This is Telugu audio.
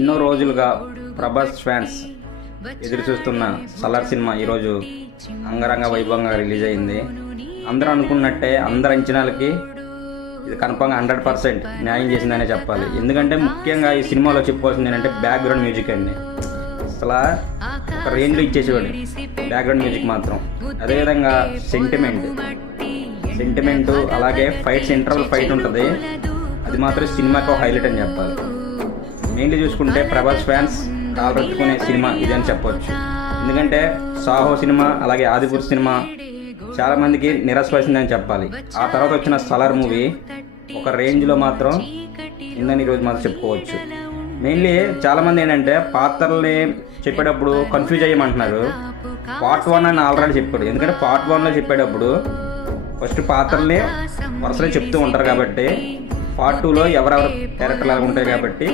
ఎన్నో రోజులుగా ప్రభాస్ ఫ్యాన్స్ ఎదురు చూస్తున్న సలార్ సినిమా ఈరోజు అంగరంగ వైభవంగా రిలీజ్ అయింది. అందరూ అనుకున్నట్టే అందరి అంచనాలకి ఇది కన్ఫర్మ్గా 100% న్యాయం చేసిందనే చెప్పాలి. ఎందుకంటే ముఖ్యంగా ఈ సినిమాలో చెప్పుకోవాల్సింది ఏంటంటే బ్యాక్గ్రౌండ్ మ్యూజిక్ అండి. అసలు ఒక రేంజ్లో ఇచ్చేసేవాడు బ్యాక్గ్రౌండ్ మ్యూజిక్ మాత్రం. అదేవిధంగా సెంటిమెంటు అలాగే ఫైట్స్, ఇంటర్వల్ ఫైట్ ఉంటుంది, అది మాత్రం సినిమాకి ఒక హైలైట్ అని చెప్పాలి. మెయిన్లీ చూసుకుంటే ప్రభాస్ ఫ్యాన్స్ కాలరెత్తుకునే సినిమా ఇది అని చెప్పవచ్చు. ఎందుకంటే సాహో సినిమా అలాగే ఆదిపురుష్ సినిమా చాలామందికి నిరాశపరిచిందని చెప్పాలి. ఆ తర్వాత వచ్చిన సలార్ మూవీ ఒక రేంజ్లో మాత్రం ఇందని ఈరోజు మాత్రం చెప్పుకోవచ్చు. మెయిన్లీ చాలామంది ఏంటంటే పాత్రల్ని చెప్పేటప్పుడు కన్ఫ్యూజ్ అయ్యమంటున్నారు. పార్ట్ 1 అని ఆల్రెడీ చెప్పాడు. ఎందుకంటే పార్ట్ 1లో చెప్పేటప్పుడు ఫస్ట్ పాత్రల్ని వరుసలో చెప్తూ ఉంటారు కాబట్టి పార్ట్ 2లో ఎవరెవరు క్యారెక్టర్లు అలాగ ఉంటాయి కాబట్టి